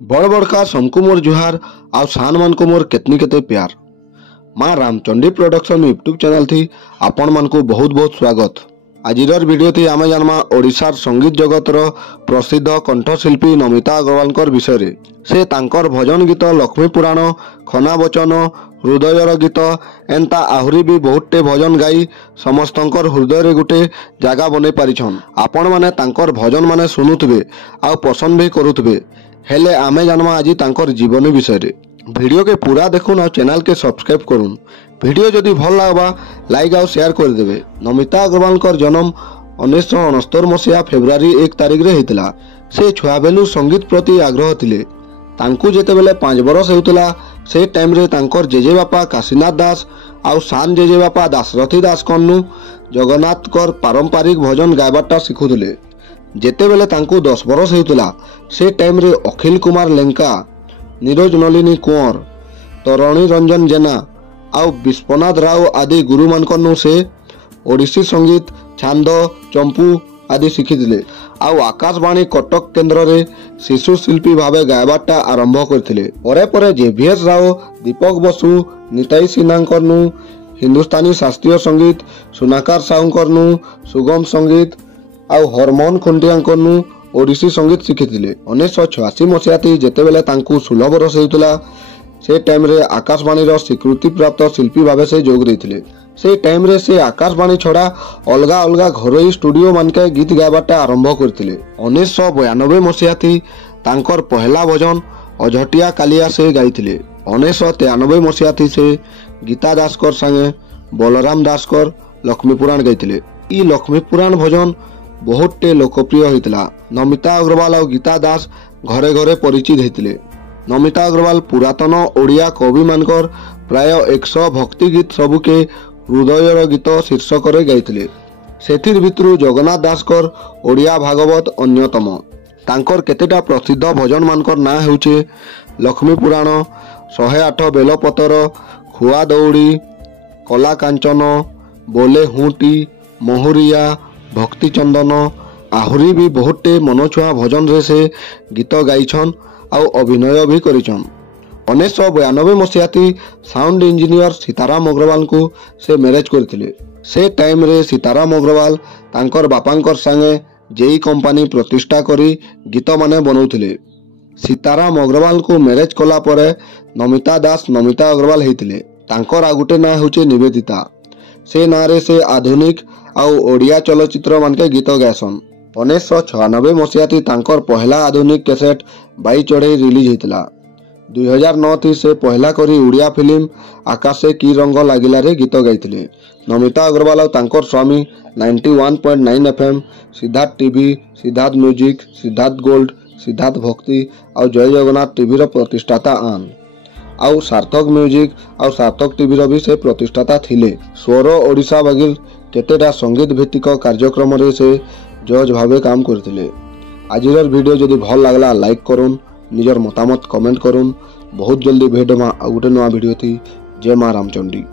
बड़ बड़का समकु मोर जुहार आउ सान मन को मोर केतनी केते प्यार। माँ रामचंडी प्रोडक्शन यूट्यूब चैनल थी आपण मन को बहुत बहुत स्वागत। आजिर वीडियो थी आमे जानमा ओडिशार संगीत जगतर प्रसिद्ध कंठशिल्पी नमिता अग्रवाल विषय रे। से तांकर भजन गीत लक्ष्मी पुराण, खना वचन, हृदयर गीत एंता आहुरी भी बहुते भजन गाई समस्तंकर हृदय रे गुटे जागा बने पारिछन। आपण माने तांकर भजन माने सुनुथबे आ पसंद भी करुथबे। हेले आमे जानमा आज तांकर जीवनी विषय रे। वीडियो के पूरा देखुन और चैनल के सब्सक्राइब करुन। वीडियो जदि भल लगबा लाइक और शेयर कर देबे। नमिता अग्रवाल जन्म 1969 मसीहा फेब्रुआरी 1 तारिख रे हेतिला। से छुआ बेलू संगीत प्रति आग्रह थिले। तांकु जेतेबेले 5 बरस हेउतिला से टाइम रे तांकर जेजे बापा काशीनाथ दास आउ सान जेजे बापा दासरथी दास कन्नु जगन्नाथ कर पारंपरिक भजन गायबाटा शिखुथिले। जेतेबेले तांकु 10 बरस हेउतिला से टाइम रे अखिल कुमार लेंका, नीरज नलिनी कुंवर, तरुणी रंजन जेना आउ विश्वनाथ राव आदि गुरु मानकनु से ओडिसी संगीत, छांद, चंपू आदि शिखिथिले। आउ आकाशवाणी कटक केन्द्र रे शिशु शिल्पी भावे गायबाटा आरंभ करथिले। परे परे जेवीएस राव, दीपक बसु, निताई सिन्हांकरनु हिंदुस्तानी शास्त्रीय संगीत, सुनाकार साहुंकरनु सुगम संगीत आउ हरमोहन खुंटियांकरनु ओडिसी संगीत शिखिथिले। 1986 मसीहा थी जेतेबेले तांकु 16 बरस हेउतिला से टाइम रे आकाशवाणी रो स्वीकृति प्राप्त शिल्पी भावे से जोग देथिले। से टाइम रे से आकाशवाणी छड़ा अलगा अलगा घरोई स्टूडियो मानके गीत गायबाटा आरंभ करथिले। 1992 मसीहा थी तांकर पहला भजन अझटिया कालिया से गाइथिले। 1993 मसीहा थी से गीता दासकर संगे बलराम दासकर लक्ष्मी पुराण गाइथिले। ई लक्ष्मी पुराण भजन बहुते लोकप्रिय होइतिला। नमिता अग्रवाल और गीता दास घरे घरे परिचित होइतिले। नमिता अग्रवाल पुरातन ओडिया कवि मानकर प्राय 100 भक्ति गीत सबुके हृदयर गीत शीर्षक रे गाइथिले। सेथिर भितरु जगन्नाथ दासकर ओडिया भागवत अन्यतम। तांकर केतेटा प्रसिद्ध भजन मानकर ना हेउचे लक्ष्मी पुराण, 108 बेलपतर, खुआ दौड़ी, कला कांचन, बोले हुटी, महुरिया, भक्ति चंदन आहुरी भी बहुते मनछुआ भजन रे से गीत गाइछन आउ अभिनय भी करिछन। 1992 मसीहा थी साउंड इंजीनियर सीताराम अग्रवाल को से मैरिज करथिले। से टाइम रे सीताराम अग्रवाल तांकर बापांकर संगे जेई कंपनी प्रतिष्ठा करी गीत माने बनौथिले। सीताराम अग्रवाल को मैरिज कला परे नमिता दास नमिता अग्रवाल हेतिले। तांकर आगुटे ना होचे निवेदिता। से नारे से आधुनिक आउ ओडिया चलचित्र मानके गीत गायसन। 1996 मसीहा थी तांकर पहला आधुनिक कैसेट बाई चढ़ई रिलीज होता। 2009 थी से पहला करी उड़िया फिल्म आकाशे की रंग लागिला रे गीत गाइथिले। नमिता अग्रवाल और तांकर स्वामी 91.9 FM, Siddharth TV, Siddharth music, Siddharth gold, Siddharth भक्ति और जय जगन्नाथ टीवी रो प्रतिष्ठाता आन आउ सार्थक म्यूजिक और सार्थक टीवी रो भी से प्रतिष्ठाता थिले। स्वर ओडिशा बगिल केतेटा संगीत भित्तिक कार्यक्रम रे से जज भावे काम करथिले। आजिर वीडियो जदि भल लागला लाइक करुन, निजर मतामत कमेंट करुन। बहुत जल्दी भेट मा आ गुटे नवा वीडियो थी। जय माँ रामचंडी।